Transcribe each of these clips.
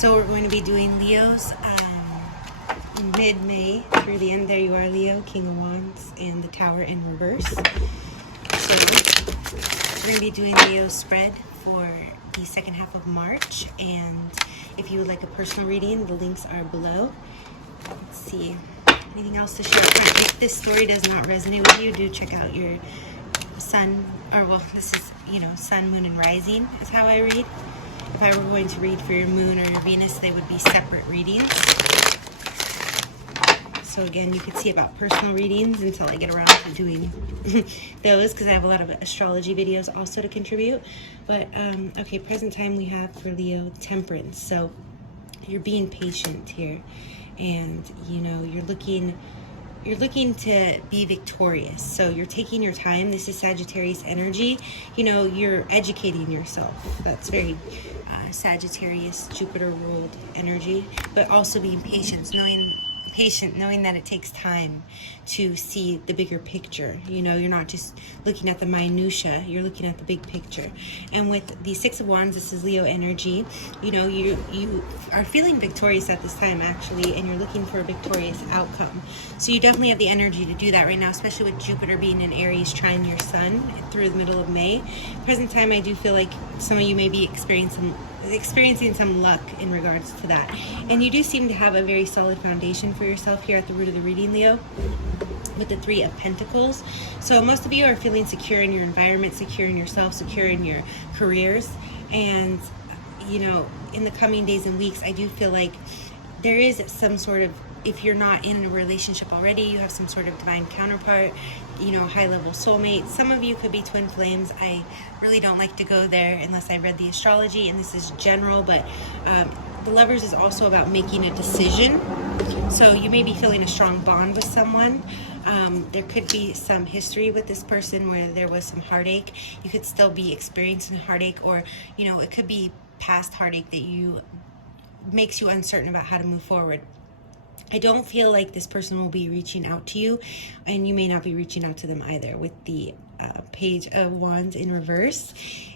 So we're going to be doing Leo's mid-May through the end. There you are, Leo, King of Wands, and the Tower in reverse. So we're going to be doing Leo's spread for the second half of March. And if you would like a personal reading, the links are below. Let's see. Anything else to share? If this story does not resonate with you, do check out your sun, or well, this is, sun, moon, and rising is how I read. If I were going to read for your moon or your Venus, they would be separate readings. So again, you could see about personal readings until I get around to doing those, because I have a lot of astrology videos also to contribute. But okay, present time we have for Leo, Temperance. So you're being patient here, and you're looking to be victorious. So you're taking your time. This is Sagittarius energy. You're educating yourself. That's very Sagittarius, Jupiter ruled energy, but also being patient, knowing that it takes time to see the bigger picture. You're not just looking at the minutia, you're looking at the big picture. And with the Six of Wands, this is Leo energy. You are feeling victorious at this time, actually, and you're looking for a victorious outcome. So you definitely have the energy to do that right now, especially with Jupiter being in Aries trying your sun through the middle of May. Present time, I do feel like some of you may be experiencing some luck in regards to that. And you do seem to have a very solid foundation for yourself here at the root of the reading, Leo, with the Three of Pentacles. So most of you are feeling secure in your environment, secure in yourself, secure in your careers. And, in the coming days and weeks, I do feel like there is some sort of, if you're not in a relationship already, you have some sort of divine counterpart, high-level soulmate. Some of you could be twin flames. I really don't like to go there unless I read the astrology, and this is general, but the Lovers is also about making a decision. So you may be feeling a strong bond with someone. There could be some history with this person where there was some heartache. You could still be experiencing heartache, or, it could be past heartache that makes you uncertain about how to move forward. I don't feel like this person will be reaching out to you, and you may not be reaching out to them either. With the Page of Wands in reverse,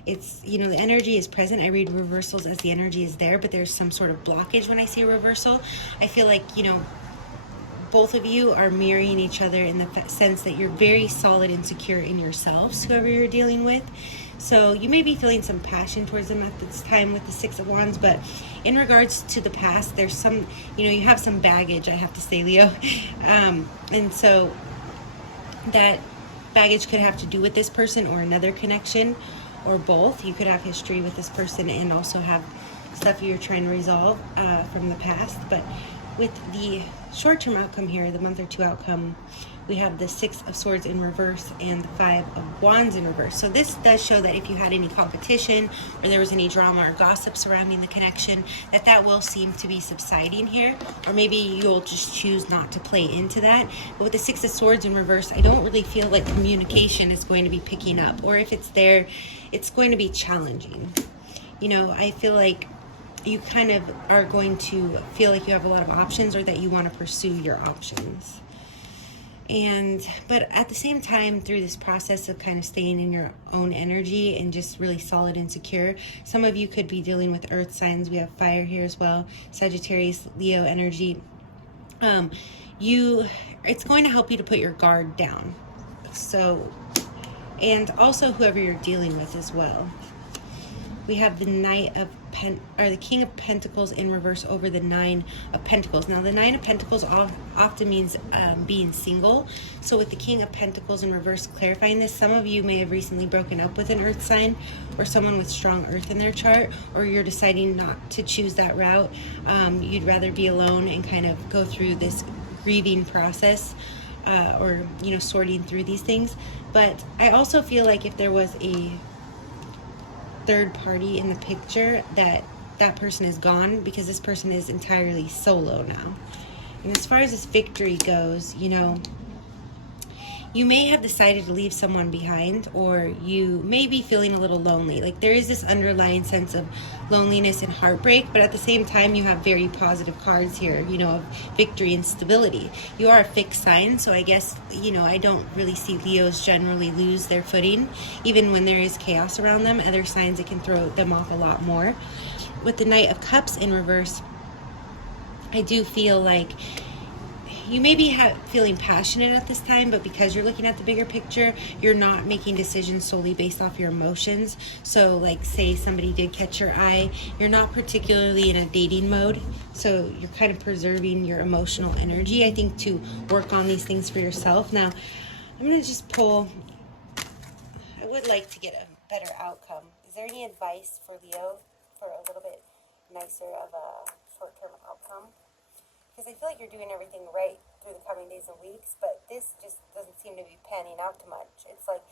it's, the energy is present. I read reversals as the energy is there, but there's some sort of blockage when I see a reversal. I feel like, both of you are mirroring each other in the sense that you're very solid and secure in yourselves, whoever you're dealing with. So you may be feeling some passion towards them at this time with the Six of Wands, but in regards to the past, there's some, you have some baggage, I have to say, Leo. And so that baggage could have to do with this person or another connection, or both. You could have history with this person and also have stuff you're trying to resolve from the past. But with the short-term outcome here, the month or two outcome, we have the Six of Swords in reverse and the Five of Wands in reverse. So this does show that if you had any competition or there was any drama or gossip surrounding the connection, that will seem to be subsiding here. Or maybe you'll just choose not to play into that. But with the Six of Swords in reverse, I don't really feel like communication is going to be picking up. Or if it's there, it's going to be challenging. I feel like you kind of are going to feel like you have a lot of options, or that you want to pursue your options. But at the same time, through this process of kind of staying in your own energy and just really solid and secure, some of you could be dealing with earth signs. We have fire here as well, Sagittarius, Leo energy. It's going to help you to put your guard down. So, and also whoever you're dealing with as well. We have the the King of Pentacles in reverse over the Nine of Pentacles. Now, the Nine of Pentacles often means being single. So with the King of Pentacles in reverse, clarifying this, some of you may have recently broken up with an earth sign or someone with strong earth in their chart, or you're deciding not to choose that route. You'd rather be alone and kind of go through this grieving process, or, sorting through these things. But I also feel like if there was a third party in the picture, that person is gone, because this person is entirely solo now. And as far as this victory goes, you may have decided to leave someone behind, or you may be feeling a little lonely. Like, there is this underlying sense of loneliness and heartbreak, but at the same time, you have very positive cards here, of victory and stability. You are a fixed sign, so I guess, I don't really see Leos generally lose their footing, even when there is chaos around them. Other signs, it can throw them off a lot more. with the Knight of Cups in reverse, I do feel like you may be feeling passionate at this time, but because you're looking at the bigger picture, you're not making decisions solely based off your emotions. So like say somebody did catch your eye, you're not particularly in a dating mode. So you're kind of preserving your emotional energy, I think, to work on these things for yourself. Now, I'm going to just pull. I would like to get a better outcome. Is there any advice for Leo for a little bit nicer of a short-term outcome? Because I feel like you're doing everything right through the coming days and weeks, but this just doesn't seem to be panning out too much. It's like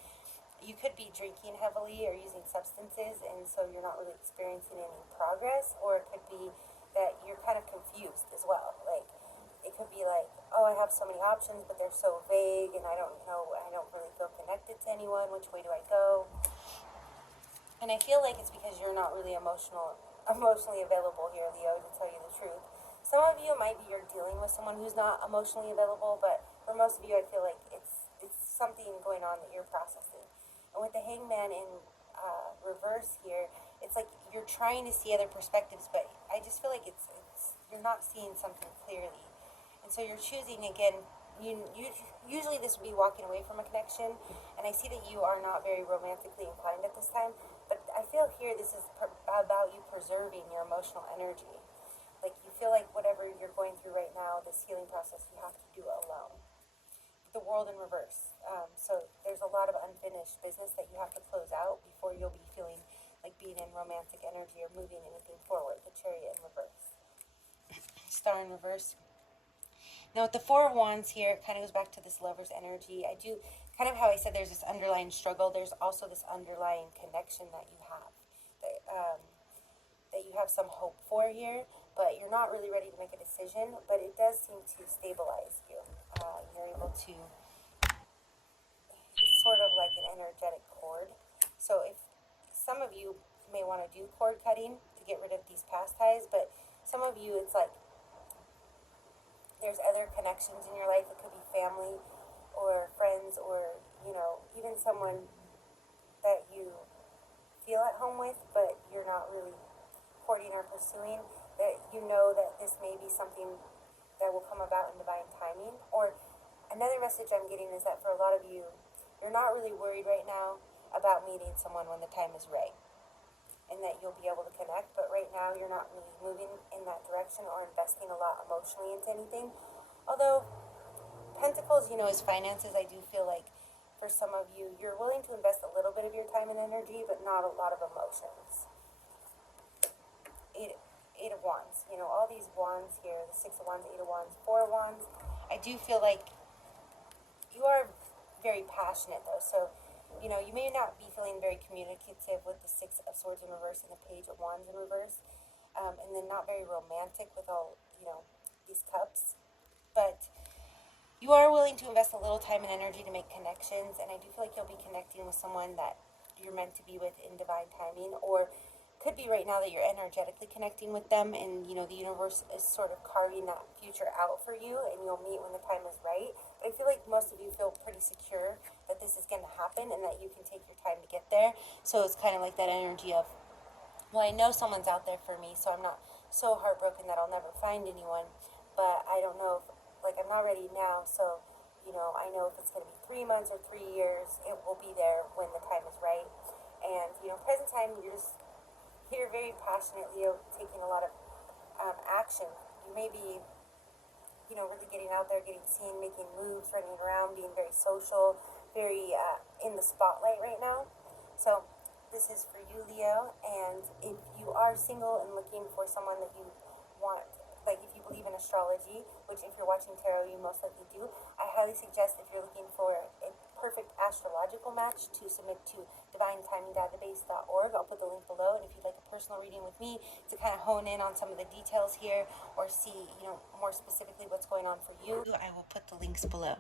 you could be drinking heavily or using substances, and so you're not really experiencing any progress, or it could be that you're kind of confused as well. Like, it could be like, oh, I have so many options, but they're so vague, and I don't know, I don't really feel connected to anyone. Which way do I go? And I feel like it's because you're not really emotionally available here, Leo, to tell you the truth. Some of you might be you're dealing with someone who's not emotionally available, but for most of you, I feel like it's something going on that you're processing. And with the Hangman in reverse here, it's like you're trying to see other perspectives, but I just feel like it's you're not seeing something clearly. And so you're choosing, again, you usually this would be walking away from a connection, and I see that you are not very romantically inclined at this time, but I feel here this is about you preserving your emotional energy. Like, you feel like whatever you're going through right now, this healing process, you have to do alone. The world in reverse. So there's a lot of unfinished business that you have to close out before you'll be feeling like being in romantic energy or moving anything forward. The Chariot in reverse. Star in reverse. Now with the Four of Wands here, it kind of goes back to this lover's energy. I do, kind of how I said there's this underlying struggle, there's also this underlying connection that you have. That you have some hope for here, but you're not really ready to make a decision, but it does seem to stabilize you. You're able to, it's sort of like an energetic cord. So if some of you may want to do cord cutting to get rid of these past ties, but some of you, it's like there's other connections in your life. It could be family or friends or, you know, even someone that you feel at home with, but you're not really courting or pursuing, that you know that this may be something that will come about in divine timing. Or another message I'm getting is that for a lot of you, you're not really worried right now about meeting someone when the time is right, and that you'll be able to connect, but right now you're not really moving in that direction or investing a lot emotionally into anything. Although Pentacles, you know, is finances, I do feel like for some of you, you're willing to invest a little bit of your time and energy, but not a lot of emotions. Eight of Wands, you know, all these wands here, the Six of Wands, Eight of Wands, Four of Wands. I do feel like you are very passionate though, so, you know, you may not be feeling very communicative with the Six of Swords in reverse and the Page of Wands in reverse, and then not very romantic with all, you know, these cups, but you are willing to invest a little time and energy to make connections, and I do feel like you'll be connecting with someone that you're meant to be with in divine timing, or could be right now that you're energetically connecting with them, and you know the universe is sort of carving that future out for you, and you'll meet when the time is right. But I feel like most of you feel pretty secure that this is going to happen and that you can take your time to get there. So it's kind of like that energy of, well, I know someone's out there for me, so I'm not so heartbroken that I'll never find anyone, but I don't know if, like, I'm not ready now, so you know, I know if it's going to be 3 months or 3 years, it will be there when the time is right. And you know, present time, you're very passionately taking a lot of action. You may be, you know, really getting out there, getting seen, making moves, running around, being very social, very in the spotlight right now. So this is for you, Leo. And if you are single and looking for someone that you want, like if you believe in astrology, which if you're watching tarot, you most likely do, I highly suggest if you're looking for a perfect astrological match to submit to divinetimingdatabase.org. I'll put the link below, and if you'd like a personal reading with me to kind of hone in on some of the details here or see, you know, more specifically what's going on for you, I will put the links below.